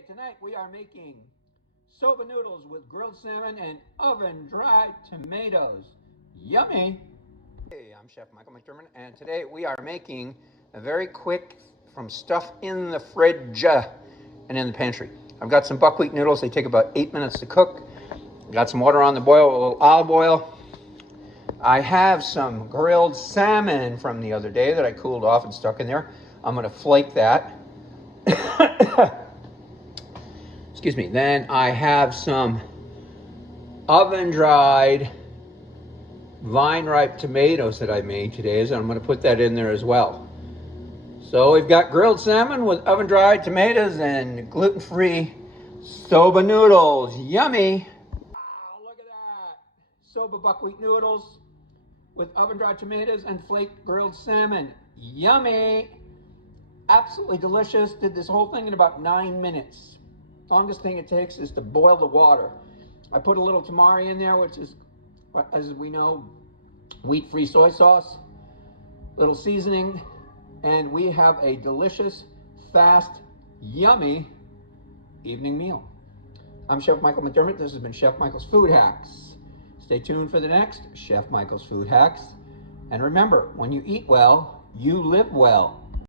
Okay, tonight we are making soba noodles with grilled salmon and oven-dried tomatoes. Yummy! Hey, I'm Chef Michael McDermott, and today we are making a very quick from stuff in the fridge and in the pantry. I've got some buckwheat noodles. They take about 8 minutes to cook. Got some water on the boil, a little olive oil. I have some grilled salmon from the other day that I cooled off and stuck in there. I'm going to flake that. Excuse me. Then I have some oven-dried, vine-ripe tomatoes that I made today, so I'm going to put that in there as well. So we've got grilled salmon with oven-dried tomatoes and gluten-free soba noodles. Yummy! Wow, look at that! Soba buckwheat noodles with oven-dried tomatoes and flaked grilled salmon. Yummy! Absolutely delicious. Did this whole thing in about 9 minutes. Longest thing it takes is to boil the water. I put a little tamari in there, which is, as we know, wheat-free soy sauce, little seasoning, and we have a delicious, fast, yummy evening meal. I'm Chef Michael McDermott. This has been Chef Michael's Food Hacks. Stay tuned for the next Chef Michael's Food Hacks. And remember, when you eat well, you live well.